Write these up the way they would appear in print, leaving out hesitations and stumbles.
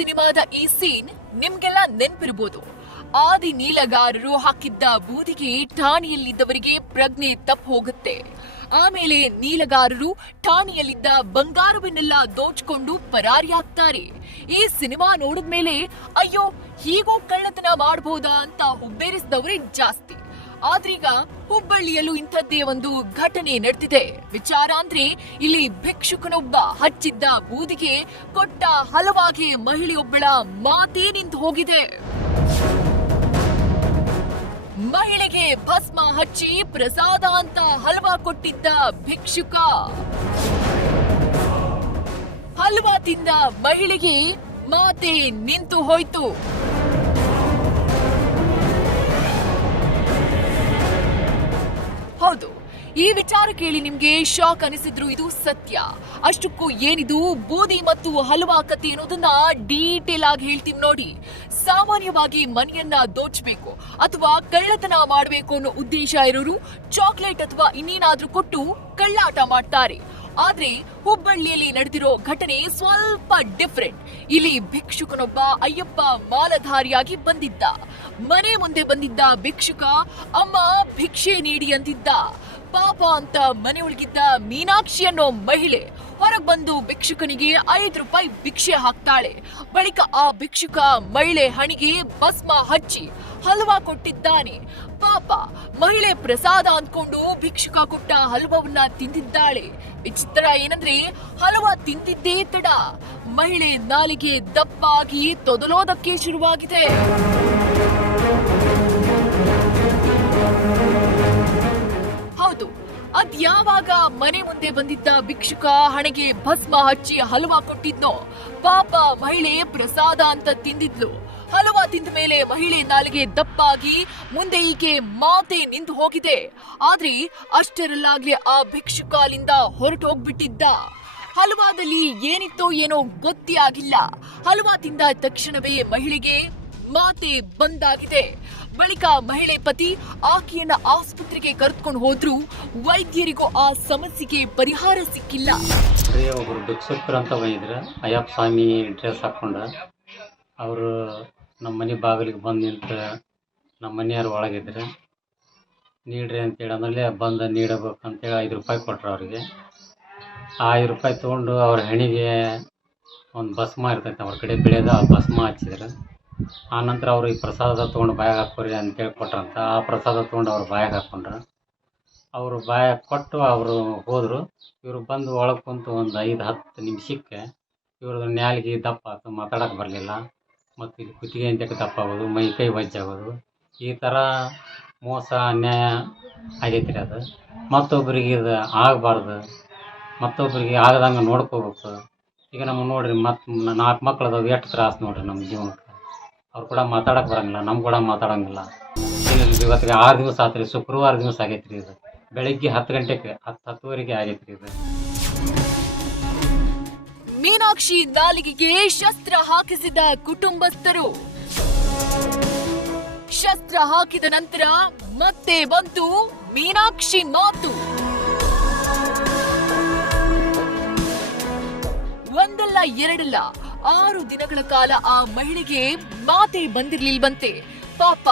ಸಿನಿಮಾದ ಈ ಸೀನ್ ನಿಮ್ಗೆಲ್ಲ ನೆನ್ಪಿರ್ಬೋದು. ಆದಿ ನೀಲಗಾರರು ಹಾಕಿದ್ದ ಬೂದಿಗೆ ಠಾಣೆಯಲ್ಲಿದ್ದವರಿಗೆ ಪ್ರಜ್ಞೆ ತಪ್ಪು ಹೋಗುತ್ತೆ. ಆಮೇಲೆ ನೀಲಗಾರರು ಠಾಣೆಯಲ್ಲಿದ್ದ ಬಂಗಾರವನ್ನೆಲ್ಲ ದೋಚ್ಕೊಂಡು ಪರಾರಿಯಾಗ್ತಾರೆ. ಈ ಸಿನಿಮಾ ನೋಡಿದ್ಮೇಲೆ ಅಯ್ಯೋ ಹೀಗೂ ಕಳ್ಳತನ ಮಾಡಬಹುದಾ ಅಂತ ಹುಬ್ಬೇರಿಸಿದವರೇ ಜಾಸ್ತಿ. ಆದ್ರೀಗ ಹುಬ್ಬಳ್ಳಿಯಲ್ಲೂ ಇಂಥದ್ದೇ ಒಂದು ಘಟನೆ ನಡೆದಿದೆ. ವಿಚಾರ ಅಂದ್ರೆ ಇಲ್ಲಿ ಭಿಕ್ಷುಕನೊಬ್ಬ ಹಚ್ಚಿದ್ದ ಬೂದಿಗೆ ಕೊಟ್ಟ ಹಲವಾಗೆ ಮಹಿಳೆಯೊಬ್ಬಳ ಮಾತೇ ನಿಂತು ಹೋಗಿದೆ. ಮಹಿಳೆಗೆ ಭಸ್ಮ ಹಚ್ಚಿ ಪ್ರಸಾದ ಅಂತ ಹಲ್ವಾ ಕೊಟ್ಟಿದ್ದ ಭಿಕ್ಷುಕ. ಹಲ್ವಾ ತಿಂದ ಮಹಿಳೆಗೆ ಮಾತೆ ನಿಂತು ಹೋಯ್ತು. ಹೌದು, ಈ ವಿಚಾರ ಕೇಳಿ ನಿಮ್ಗೆ ಶಾಕ್ ಅನಿಸಿದ್ರು ಇದು ಸತ್ಯ. ಅಷ್ಟಕ್ಕೂ ಏನಿದು ಬೂದಿ ಮತ್ತು ಹಲ್ವಾ ಕಥೆ ಅನ್ನೋದನ್ನ ಡೀಟೇಲ್ ಆಗಿ ಹೇಳ್ತೀವಿ ನೋಡಿ. ಸಾಮಾನ್ಯವಾಗಿ ಮನೆಯನ್ನ ದೋಚಬೇಕು ಅಥವಾ ಕಳ್ಳತನ ಮಾಡಬೇಕು ಅನ್ನೋ ಉದ್ದೇಶ ಇರೋರು ಚಾಕ್ಲೇಟ್ ಅಥವಾ ಇನ್ನೇನಾದ್ರೂ ಕೊಟ್ಟು ಕಳ್ಳಾಟ ಮಾಡ್ತಾರೆ. ಆದ್ರೆ ಹುಬ್ಬಳ್ಳಿಯಲ್ಲಿ ನಡೆದಿರೋ ಘಟನೆ ಸ್ವಲ್ಪ ಡಿಫರೆಂಟ್. ಇಲ್ಲಿ ಭಿಕ್ಷುಕನೊಬ್ಬ ಅಯ್ಯಪ್ಪ ಮಾಲಧಾರಿಯಾಗಿ ಬಂದಿದ್ದ. ಮನೆ ಮುಂದೆ ಬಂದಿದ್ದ ಭಿಕ್ಷುಕ ಅಮ್ಮ ಭಿಕ್ಷೆ ನೀಡಿ ಅಂತಿದ್ದ. ಪಾಪ ಅಂತ ಮನೆಯೊಳಗಿದ್ದ ಮೀನಾಕ್ಷಿ ಅನ್ನೋ ಮಹಿಳೆ ಹೊರಗೆ ಬಂದು ಭಿಕ್ಷುಕನಿಗೆ 5 ರೂಪಾಯಿ ಭಿಕ್ಷೆ ಹಾಕ್ತಾಳೆ. ಬಳಿಕ ಆ ಭಿಕ್ಷುಕ ಮಹಿಳೆ ಹಣಿಗೆ ಭಸ್ಮ ಹಚ್ಚಿ ಹಲ್ವಾ ಕೊಟ್ಟಿದ್ದಾನೆ. ಪಾಪ ಮಹಿಳೆ ಪ್ರಸಾದ ಅಂದ್ಕೊಂಡು ಭಿಕ್ಷುಕ ಕೊಟ್ಟ ಹಲ್ವವನ್ನ ತಿಂದಿದ್ದಾಳೆ. ವಿಚಿತ್ರ ಏನಂದ್ರೆ ಹಲ್ವಾ ತಿಂದಿದ್ದೇ ತಡ ಮಹಿಳೆ ನಾಲಿಗೆ ದಪ್ಪಾಗಿ ತೊದಲೋದಕ್ಕೆ ಶುರುವಾಗಿದೆ. ಹೌದು, ಅದ್ಯಾವಾಗ ಮನೆ ಮುಂದೆ ಬಂದಿದ್ದ ಭಿಕ್ಷುಕ ಹಣೆಗೆ ಭಸ್ಮ ಹಚ್ಚಿ ಹಲ್ವಾ ಕೊಟ್ಟಿದ್ನೋ ಪಾಪ ಮಹಿಳೆ ಪ್ರಸಾದ ಅಂತ ತಿಂದಿದ್ಲು. ಹಲ್ವಾ ತಿಂದ ಮೇಲೆ ಮಹಿಳೆ ನಾಲಿಗೆ ದಪ್ಪಾಗಿ ಮುಂದೆ ಈಕೆ ಮಾತೆ ನಿಂತು ಹೋಗಿದೆ. ಆದ್ರೆ ಅಷ್ಟರಲ್ಲಾಗ್ಲೇ ಆ ಭಿಕ್ಷುಕ ಅಲ್ಲಿಂದ ಹೊರಟು ಹೋಗ್ಬಿಟ್ಟಿದ್ದ. ಹಲ್ವಾದಲ್ಲಿ ಏನಿತ್ತೋ ಏನೋ ಗೊತ್ತೇ ಆಗಿಲ್ಲ. ಹಲ್ವಾ ತಿಂದ ತಕ್ಷಣವೇ ಮಹಿಳೆಗೆ ಮಾತೆ ಬಂದಾಗಿದೆ. ಬಳಿಕ ಮಹಿಳೆ ಪತಿ ಆಕೆಯನ್ನ ಆಸ್ಪತ್ರೆಗೆ ಕರೆದುಕೊಂಡು ಹೋದ್ರು. ವೈದ್ಯರಿಗೂ ಆ ಸಮಸ್ಯೆಗೆ ಪರಿಹಾರ ಸಿಕ್ಕಿಲ್ಲ. ಒಬ್ಬರು ಭಿಕ್ಷುಕರು ಅಂತ ಬಂದಿದ್ರು, ಅಯ್ಯಪ್ಪ ಸ್ವಾಮಿ ಡ್ರೆಸ್ ಹಾಕೊಂಡ ಅವರು ನಮ್ಮ ಮನೆ ಬಾಗಿಲಿಗೆ ಬಂದು ನಿಂತು ನಮ್ಮ ಮನೆಯವ್ರು ಒಳಗಿದ್ರು. ನೀಡ್ರಿ ಅಂತೇಳಿ ಆಮೇಲೆ ಬಂದು ನೀಡಬೇಕಂತೇಳಿ 5 ರೂಪಾಯಿ ಕೊಟ್ಟರು ಅವರಿಗೆ. ಆ 5 ರೂಪಾಯಿ ತೊಗೊಂಡು ಅವ್ರ ಹೆಣಿಗೆ ಒಂದು ಭಸ್ಮ ಇರ್ತೈತೆ ಅವ್ರ ಕಡೆ ಬೆಳೆದ ಆ ಭಸ್ಮ ಹಚ್ಚಿದ್ರು. ಆನಂತರ ಅವರು ಈ ಪ್ರಸಾದ ತೊಗೊಂಡು ಬಾಯಾಗ ಹಾಕೋರಿ ಅಂತೇಳಿ ಕೊಟ್ರಂತ. ಆ ಪ್ರಸಾದ ತೊಗೊಂಡು ಅವ್ರು ಬಾಯಾಗ ಹಾಕ್ಕೊಂಡ್ರು. ಅವರು ಬಾಯಾಗ ಕೊಟ್ಟು ಅವರು ಹೋದರು. ಇವರು ಬಂದು ಒಳಗೆ ಕುಂತು ಒಂದು 5-10 ನಿಮಿಷಕ್ಕೆ ಇವ್ರದ್ದು ನ್ಯಾಲಿಗೆ ದಪ್ಪ ಆಯ್ತು, ಮಾತಾಡೋಕೆ ಬರಲಿಲ್ಲ. ಮತ್ತು ಇಲ್ಲಿ ಕುತ್ತಿಗೆ ಅಂತಕ್ಕೆ ದಪ್ಪ ಆಗೋದು, ಮೈ ಕೈ ವಜ್ಜಾಗೋದು, ಈ ಥರ ಮೋಸ ಅನ್ಯಾಯ ಆಗೈತಿ ರೀ. ಅದು ಮತ್ತೊಬ್ಬರಿಗೆ ಇದು ಆಗಬಾರ್ದು, ಮತ್ತೊಬ್ಬರಿಗೆ ಆಗದಂಗೆ ನೋಡ್ಕೋಬೇಕು. ಈಗ ನಮಗೆ ನೋಡಿರಿ, ಮತ್ತು 4 ಮಕ್ಳು ಅದಾವೆ, ಎಷ್ಟು ತ್ರಾಸು ನೋಡಿರಿ ನಮ್ಮ ಜೀವನಕ್ಕೆ. ಅವ್ರು ಕೂಡ ಮಾತಾಡೋಕೆ ಬರೋಂಗಿಲ್ಲ, ನಮ್ಮ ಕೂಡ ಮಾತಾಡೋಂಗಿಲ್ಲ. ಇವತ್ತಿಗೆ 6 ದಿವಸ ಆಯ್ತು ರೀ, ಶುಕ್ರವಾರ ದಿವಸ ಆಗೈತೆ ರೀ. ಇದು ಬೆಳಿಗ್ಗೆ 10 ಗಂಟೆಗೆ 10-10ವರೆಗೆ ಆಗೈತೆ ರೀ. ಇದು ಮೀನಾಕ್ಷಿ ನಾಲಿಗೆಗೆ ಶಸ್ತ್ರ ಹಾಕಿಸಿದ ಕುಟುಂಬಸ್ಥರು. ಶಸ್ತ್ರ ಹಾಕಿದ ನಂತರ ಮತ್ತೆ ಬಂತು ಮೀನಾಕ್ಷಿ ಮಾತು. ಒಂದಲ್ಲ ಎರಡಲ್ಲ 6 ದಿನಗಳ ಕಾಲ ಆ ಮಹಿಳೆಗೆ ಮಾತೆ ಬಂದಿರ್ಲಿಲ್ವಂತೆ. ಪಾಪ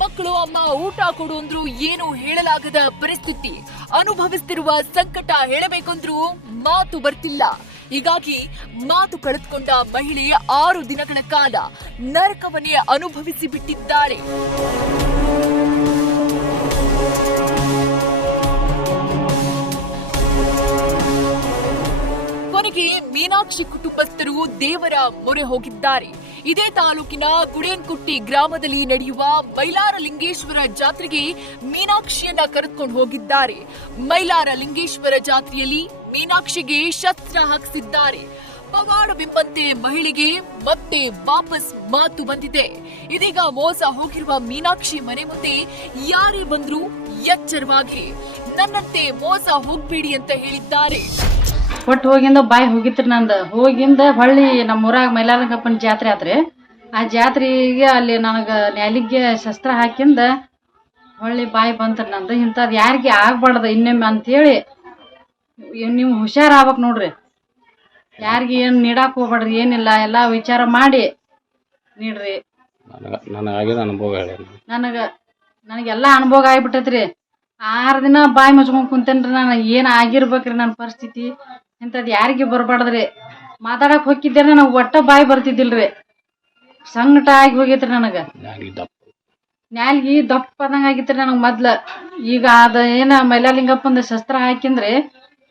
ಮಕ್ಕಳು ಅಮ್ಮ ಊಟ ಕೊಡು ಅಂದ್ರು ಏನು ಹೇಳಲಾಗದ ಪರಿಸ್ಥಿತಿ. ಅನುಭವಿಸ್ತಿರುವ ಸಂಕಟ ಹೇಳಬೇಕಂದ್ರೂ ಮಾತು ಬರ್ತಿಲ್ಲ. ಹೀಗಾಗಿ ಮಾತು ಕಳೆದುಕೊಂಡ ಮಹಿಳೆ 6 ದಿನಗಳ ಕಾಲ ನರಕವನ್ನೇ ಅನುಭವಿಸಿ ಬಿಟ್ಟಿದ್ದಾಳೆ. ಕೊನೆಗೆ ಮೀನಾಕ್ಷಿ ಕುಟುಂಬಸ್ಥರು ದೇವರ ಮೊರೆ ಹೋಗಿದ್ದಾರೆ. ಇದೇ ತಾಲೂಕಿನ ಕುಡೇನ್ಕುಟ್ಟಿ ಗ್ರಾಮದಲ್ಲಿ ನಡೆಯುವ ಮೈಲಾರ ಲಿಂಗೇಶ್ವರ ಜಾತ್ರೆಗೆ ಮೀನಾಕ್ಷಿಯನ್ನ ಕರೆದುಕೊಂಡು ಹೋಗಿದ್ದಾರೆ. ಮೈಲಾರ ಲಿಂಗೇಶ್ವರ ಜಾತ್ರೆಯಲ್ಲಿ ಮೀನಾಕ್ಷಿಗೆ ಶಸ್ತ್ರ ಹಾಕಿಸಿದ್ದಾರೆ. ಪವಾಡವೆಂಬಂತೆ ಮಹಿಳೆಗೆ ಮತ್ತೆ ವಾಪಸ್ ಮಾತು ಬಂದಿದೆ. ಇದೀಗ ಮೋಸ ಹೋಗಿರುವ ಮೀನಾಕ್ಷಿ ಮನೆ ಮುಂದೆ ಯಾರೇ ಬಂದ್ರು ಎಚ್ಚರವಾಗಿ ನನ್ನಂತೆ ಮೋಸ ಹೋಗ್ಬೇಡಿ ಅಂತ ಹೇಳಿದ್ದಾರೆ. ಕೊಟ್ಟು ಹೋಗಿಂದ ಬಾಯಿ ಹೋಗಿತ್ರಿ. ನಂದು ಹೋಗಿಂದ ಹೊಳ್ಳಿ ನಮ್ಮ ಊರಾಗ ಮೈಲಾರಲಿಂಗಪ್ಪನ ಜಾತ್ರೆ ಆತ್ರಿ. ಆ ಜಾತ್ರೆಗೆ ಅಲ್ಲಿ ನನಗೆ ನ್ಯಾಲಿಗೆ ಶಸ್ತ್ರ ಹಾಕಿಂದ ಹೊಳ್ಳಿ ಬಾಯಿ ಬಂತ್ರಿ. ನಂದು ಇಂಥದ್ದು ಯಾರಿಗೆ ಆಗ್ಬಾರ್ದು ಇನ್ನೊಮ್ಮೆ ಅಂಥೇಳಿ ನೀವು ಹುಷಾರಾಗ್ಬೇಕು ನೋಡ್ರಿ. ಯಾರಿಗೆ ಏನು ನೀಡಾಕ್ ಹೋಗ್ಬೇಡ್ರಿ, ಏನಿಲ್ಲ ಎಲ್ಲ ವಿಚಾರ ಮಾಡಿ ನೀಡ್ರಿ. ನನಗಾಗಿರೋ ಅನುಭವ ಹೇಳಿ. ನನಗೆಲ್ಲ ಅನುಭವ ಆಗ್ಬಿಟ್ಟೈತ್ರಿ. 6 ದಿನ ಬಾಯಿ ಮುಚ್ಕೊಂಡ್ ಕುಂತೇನ್ರಿ. ನಾನು ಏನು ಆಗಿರ್ಬೇಕ್ರಿ ನನ್ನ ಪರಿಸ್ಥಿತಿ. ಇಂಥದ್ದು ಯಾರಿಗೆ ಬರಬಾರ್ದ್ರಿ. ಮಾತಾಡಕ್ ಹೋಗಿದ್ದೆ ನನಗೆ ಒಟ್ಟ ಬಾಯಿ ಬರ್ತಿದ್ದಿಲ್ರಿ. ಸಂಕಟ ಆಗಿ ಹೋಗೈತ್ರಿ ನನಗೆ. ನ್ಯಾಲ್ಗಿ ದಪ್ಪದಂಗ ಆಗಿತ್ರಿ ನನಗೆ ಮೊದ್ಲ. ಈಗ ಅದ ಏನ ಮೈಲಾಲಿಂಗಪ್ಪಂದ ಶಸ್ತ್ರ ಹಾಕಿಂದ್ರಿ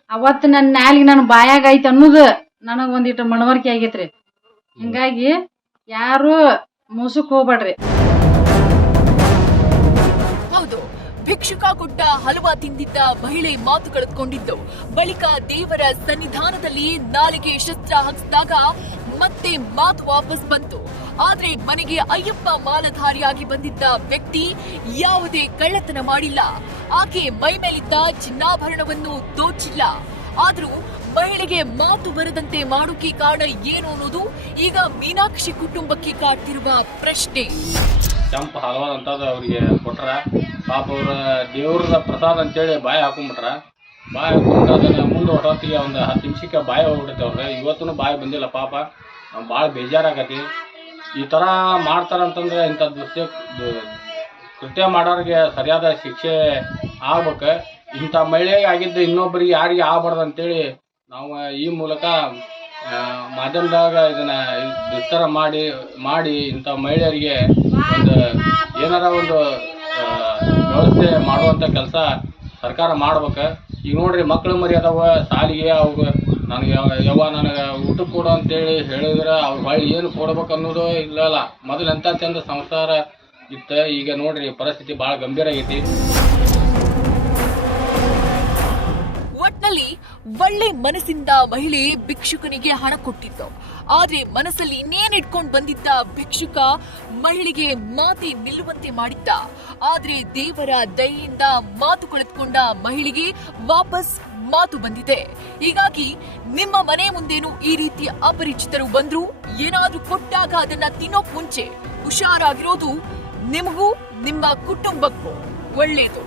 ಅವತ್ತು ನನ್ನ ನ್ಯಾಲ್ಗಿ ನನ್ನ ಬಾಯಾಗ ಐತಿ ಅನ್ನೋದು ನನಗೆ ಒಂದಿಟ್ಟು ಮನವರಿಕೆ ಆಗೈತ್ರಿ. ಹಿಂಗಾಗಿ ಯಾರು ಮೋಸಕ್ಕೆ ಹೋಗ್ಬೇಡ್ರಿ. ಹೌದು, ಭಿಕ್ಷುಕ ಕೊಟ್ಟ ಹಲವಾ ತಿಂದಿದ್ದ ಮಹಿಳೆ ಮಾತು ಕಳೆದುಕೊಂಡಿದ್ದು ಬಳಿಕ ದೇವರ ಸನ್ನಿಧಾನದಲ್ಲಿ ನಾಲಿಗೆ ಶಸ್ತ್ರ ಹಾಕಿಸಿದಾಗ ಮತ್ತೆ ಮಾತು ವಾಪಸ್ ಬಂತು. ಆದ್ರೆ ಮನೆಗೆ ಅಯ್ಯಪ್ಪ ಮಾಲಧಾರಿಯಾಗಿ ಬಂದಿದ್ದ ವ್ಯಕ್ತಿ ಯಾವುದೇ ಕಳ್ಳತನ ಮಾಡಿಲ್ಲ. ಆಕೆ ಮೈ ಮೇಲಿದ್ದ ಚಿನ್ನಾಭರಣವನ್ನು ದೋಚಿಲ್ಲ. ಆದ್ರೂ ಮಹಿಳೆಗೆ ಮಾತು ಬರದಂತೆ ಮಾಡೋಕೆ ಕಾರಣ ಏನು ಅನ್ನೋದು ಈಗ ಮೀನಾಕ್ಷಿ ಕುಟುಂಬಕ್ಕೆ ಕಾಡ್ತಿರುವ ಪ್ರಶ್ನೆ. ಕೆಂಪು ಹಲವಾದಂಥದ್ದು ಅವ್ರಿಗೆ ಕೊಟ್ರ, ಪಾಪ ಅವ್ರ ದೇವ್ರದ ಪ್ರಸಾದ ಅಂತೇಳಿ ಬಾಯಿ ಹಾಕೊಂಡ್ಬಿಟ್ರ. ಬಾಯಿ ಹಾಕೊಂಡು ಅದನ್ನ ಮುಂದೆ ಹೊಟ್ಟೊತ್ತಿಗೆ ಒಂದು 10 ನಿಮಿಷಕ್ಕೆ ಬಾಯಿ ಹೋಗ್ಬಿಟ್ಟೈತೆ ಅವ್ರಿಗೆ. ಇವತ್ತೂ ಬಾಯಿ ಬಂದಿಲ್ಲ. ಪಾಪ ನಾವು ಭಾಳ ಬೇಜಾರಾಗತಿ. ಈ ಥರ ಮಾಡ್ತಾರಂತಂದ್ರೆ ಇಂಥದ್ದು ಕೃತ್ಯ ಮಾಡೋರಿಗೆ ಸರಿಯಾದ ಶಿಕ್ಷೆ ಆಗ್ಬೇಕು. ಇಂಥ ಮಹಿಳೆಗೆ ಆಗಿದ್ದು ಇನ್ನೊಬ್ಬರಿಗೆ ಯಾರಿಗೆ ಆಗಬಾರ್ದು ಅಂತೇಳಿ ನಾವು ಈ ಮೂಲಕ ಮಾಧ್ಯಮದಾಗ ಇದನ್ನ ವಿಸ್ತಾರ ಮಾಡಿ ಇಂಥ ಮಹಿಳೆಯರಿಗೆ ಒಂದು ಏನಾರ ಒಂದು ವ್ಯವಸ್ಥೆ ಮಾಡುವಂಥ ಕೆಲಸ ಸರ್ಕಾರ ಮಾಡ್ಬೇಕು. ಈಗ ನೋಡ್ರಿ, ಮಕ್ಕಳು ಮರಿ ಅದಾವ ಸಾಲಿಗೆ, ಅವ್ರು ನನಗೆ ನನಗೆ ಊಟಕ್ಕೆ ಕೊಡು ಅಂತೇಳಿ ಹೇಳಿದ್ರೆ ಅವ್ರು ಹೊಳ್ಳಿ ಏನು ಕೊಡ್ಬೇಕು ಅನ್ನೋದು ಇಲ್ಲಲ್ಲ. ಮೊದಲು ಎಂಥ ಚಂದ ಸಂಸಾರ ಇತ್ತು. ಈಗ ನೋಡ್ರಿ ಪರಿಸ್ಥಿತಿ ಭಾಳ ಗಂಭೀರ ಆಗೈತಿ. ಒಟ್ನಲ್ಲಿ ಒಳ್ಳೆ ಮನಸ್ಸಿಂದ ಮಹಿಳೆ ಭಿಕ್ಷುಕನಿಗೆ ಹಣ ಕೊಟ್ಟಿದ್ದು. ಆದ್ರೆ ಮನಸ್ಸಲ್ಲಿ ಇನ್ನೇನ್ ಇಟ್ಕೊಂಡ್ ಬಂದಿದ್ದ ಭಿಕ್ಷುಕ ಮಹಿಳೆಗೆ ಮಾತೆ ನಿಲ್ಲುವಂತೆ ಮಾಡಿದ್ದ. ಆದ್ರೆ ದೇವರ ದಯೆಯಿಂದ ಮಾತು ಕಳೆದುಕೊಂಡ ಮಹಿಳೆಗೆ ವಾಪಸ್ ಮಾತು ಬಂದಿದೆ. ಹೀಗಾಗಿ ನಿಮ್ಮ ಮನೆ ಮುಂದೇನು ಈ ರೀತಿಯ ಅಪರಿಚಿತರು ಬಂದ್ರು ಏನಾದ್ರೂ ಕೊಟ್ಟಾಗ ಅದನ್ನ ತಿನ್ನೋಕ್ ಮುಂಚೆ ಹುಷಾರಾಗಿರೋದು ನಿಮಗೂ ನಿಮ್ಮ ಕುಟುಂಬಕ್ಕೂ ಒಳ್ಳೇದು.